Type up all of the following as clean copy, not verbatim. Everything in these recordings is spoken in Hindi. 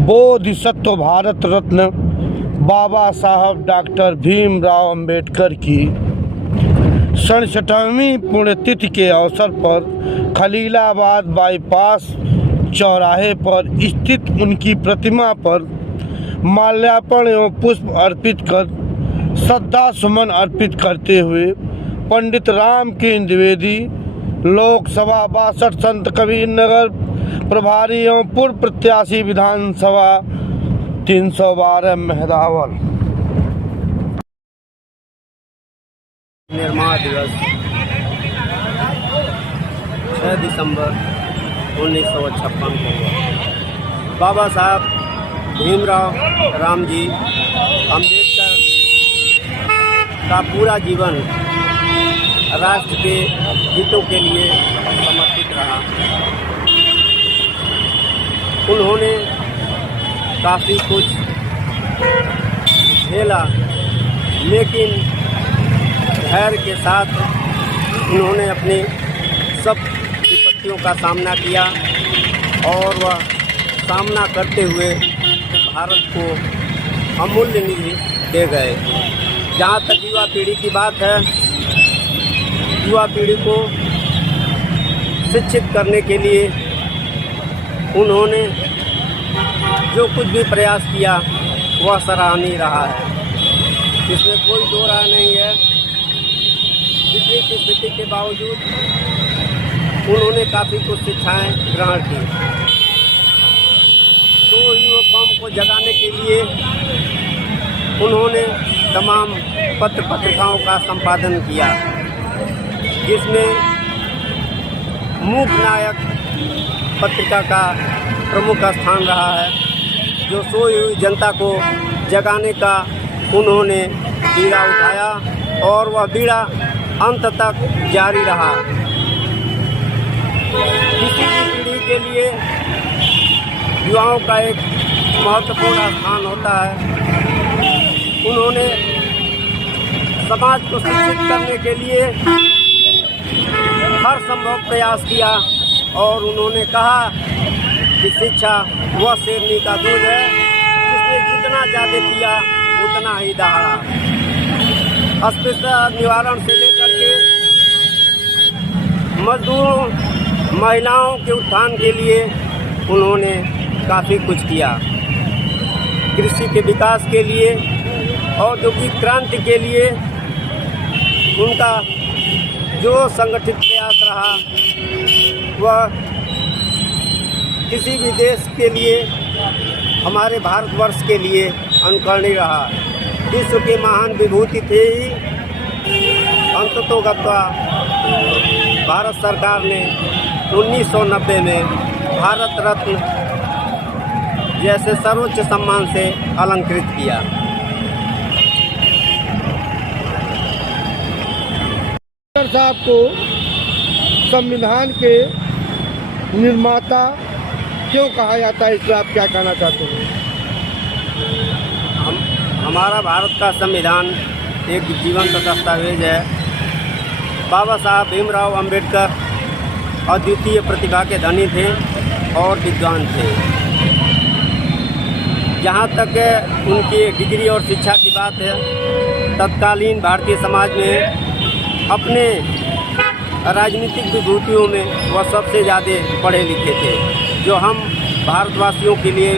बोधिसत्व भारत रत्न बाबा साहब डॉक्टर भीमराव अंबेडकर की 67वीं पुण्यतिथि के अवसर पर खलीलाबाद बाईपास चौराहे पर स्थित उनकी प्रतिमा पर माल्यार्पण एवं पुष्प अर्पित कर श्रद्धा सुमन अर्पित करते हुए पंडित रामकिन द्विवेदी लोकसभा 62 संत कबीर नगर प्रभारी एवं पूर्व प्रत्याशी विधानसभा 312 मेहदावल। निर्माण दिवस 6 दिसंबर 1956 को हुआ। बाबा साहब भीमराव रामजी अंबेडकर का पूरा जीवन राष्ट्र के हितों के लिए समर्पित रहा। उन्होंने काफ़ी कुछ झेला, लेकिन धैर्य के साथ उन्होंने अपनी सब विपत्तियों का सामना किया और वह सामना करते हुए भारत को अमूल्य निधि दे गए। जहाँ तक युवा पीढ़ी की बात है, युवा पीढ़ी को शिक्षित करने के लिए उन्होंने जो कुछ भी प्रयास किया वह सराहनीय रहा है। इसमें कोई दो राय नहीं है। विपरीत स्थिति के बावजूद उन्होंने काफ़ी कुछ शिक्षाएं ग्रहण की। तो युवा कौम को जगाने के लिए उन्होंने तमाम पत्र पत्रिकाओं का संपादन किया, जिसमें मूक नायक पत्रिका का प्रमुख स्थान रहा है, जो सोई हुई जनता को जगाने का उन्होंने बीड़ा उठाया और वह बीड़ा अंत तक जारी रहा। किसी भी पीढ़ी के लिए युवाओं का एक महत्वपूर्ण स्थान होता है। उन्होंने समाज को शिक्षित करने के लिए हर संभव प्रयास किया और उन्होंने कहा कि शिक्षा वह शेरनी का दूध है, जिसने जितना ज़्यादा पिया उतना ही दहाड़ा। अस्पृश्यता निवारण से लेकर के मजदूरों, महिलाओं के उत्थान के लिए उन्होंने काफ़ी कुछ किया। कृषि के विकास के लिए, औद्योगिक क्रांति के लिए उनका जो संगठित प्रयास रहा वह किसी भी देश के लिए, हमारे भारतवर्ष के लिए अनुकरणीय रहा। विश्व के महान विभूति थे ही। अंततोगत्वा भारत सरकार ने 1990 में भारत रत्न जैसे सर्वोच्च सम्मान से अलंकृत किया। साहब को संविधान के निर्माता क्यों कहा जाता है, इसलिए आप क्या कहना चाहते हैं? हमारा भारत का संविधान एक जीवंत दस्तावेज है। बाबा साहब भीमराव अंबेडकर अद्वितीय प्रतिभा के धनी थे और विद्वान थे। जहाँ तक उनकी डिग्री और शिक्षा की बात है, तत्कालीन भारतीय समाज में अपने राजनीतिक विभूतियों में वह सबसे ज़्यादा पढ़े लिखे थे, जो हम भारतवासियों के लिए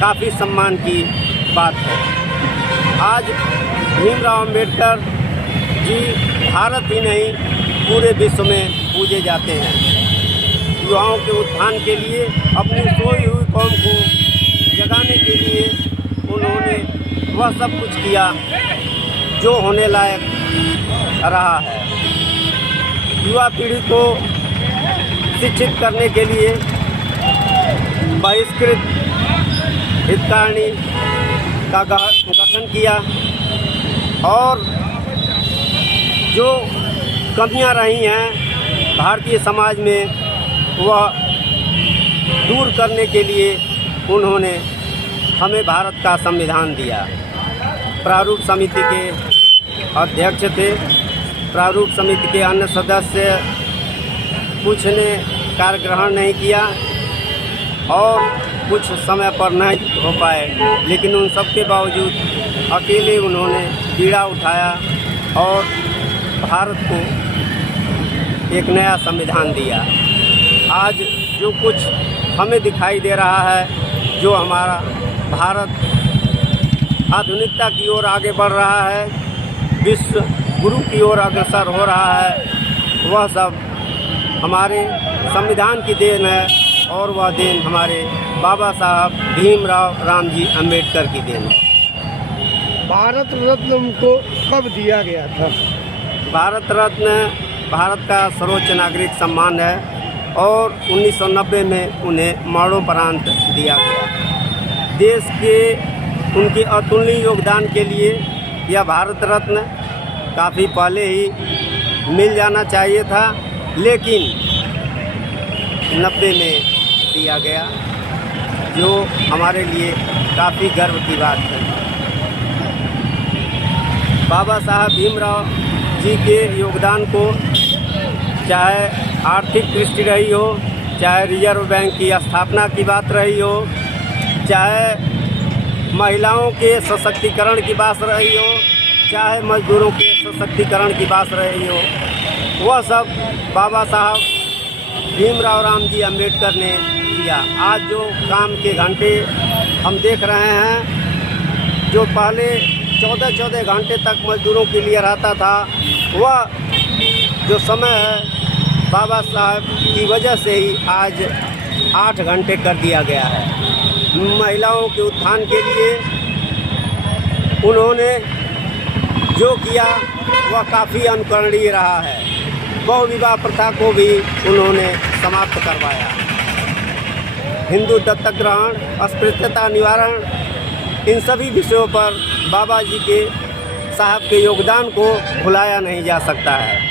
काफ़ी सम्मान की बात है। आज भीमराव अंबेडकर जी भारत ही नहीं पूरे विश्व में पूजे जाते हैं। युवाओं के उत्थान के लिए, अपनी सोई हुई कौम को जगाने के लिए उन्होंने वह सब कुछ किया जो होने लायक रहा है। युवा पीढ़ी को शिक्षित करने के लिए बहिष्कृत हितकारिणी का गठन किया और जो कमियां रही हैं भारतीय समाज में वह दूर करने के लिए उन्होंने हमें भारत का संविधान दिया। प्रारूप समिति के अध्यक्ष थे। प्रारूप समिति के अन्य सदस्य कुछ ने कार्य ग्रहण नहीं किया और कुछ समय पर नहीं हो पाए, लेकिन उन सब के बावजूद अकेले उन्होंने बीड़ा उठाया और भारत को एक नया संविधान दिया। आज जो कुछ हमें दिखाई दे रहा है, जो हमारा भारत आधुनिकता की ओर आगे बढ़ रहा है, विश्व गुरु की ओर अग्रसर हो रहा है, वह सब हमारे संविधान की देन है और वह देन हमारे बाबा साहब भीमराव रामजी अंबेडकर की देन है। भारत रत्न उनको कब दिया गया था? भारत रत्न भारत का सर्वोच्च नागरिक सम्मान है और 1990 में उन्हें मरणोपरांत दिया गया। देश के उनके अतुलनीय योगदान के लिए यह भारत रत्न काफ़ी पहले ही मिल जाना चाहिए था, लेकिन 90 में दिया गया, जो हमारे लिए काफ़ी गर्व की बात है। बाबा साहब भीमराव जी के योगदान को चाहे आर्थिक दृष्टि रही हो, चाहे रिजर्व बैंक की स्थापना की बात रही हो, चाहे महिलाओं के सशक्तिकरण की बात रही हो, चाहे मजदूरों के सशक्तिकरण की बात रही हो, वह सब बाबा साहब भीमराव रामजी अंबेडकर ने किया। आज जो काम के घंटे हम देख रहे हैं, जो पहले 14-14 घंटे तक मजदूरों के लिए रहता था, वह जो समय है बाबा साहब की वजह से ही आज 8 घंटे कर दिया गया है। महिलाओं के उत्थान के लिए उन्होंने जो किया वह काफ़ी अनुकरणीय रहा है। बहु विवाह प्रथा को भी उन्होंने समाप्त करवाया। हिंदू दत्तक ग्रहण, अस्पृश्यता निवारण, इन सभी विषयों पर बाबा जी के साहब के योगदान को भुलाया नहीं जा सकता है।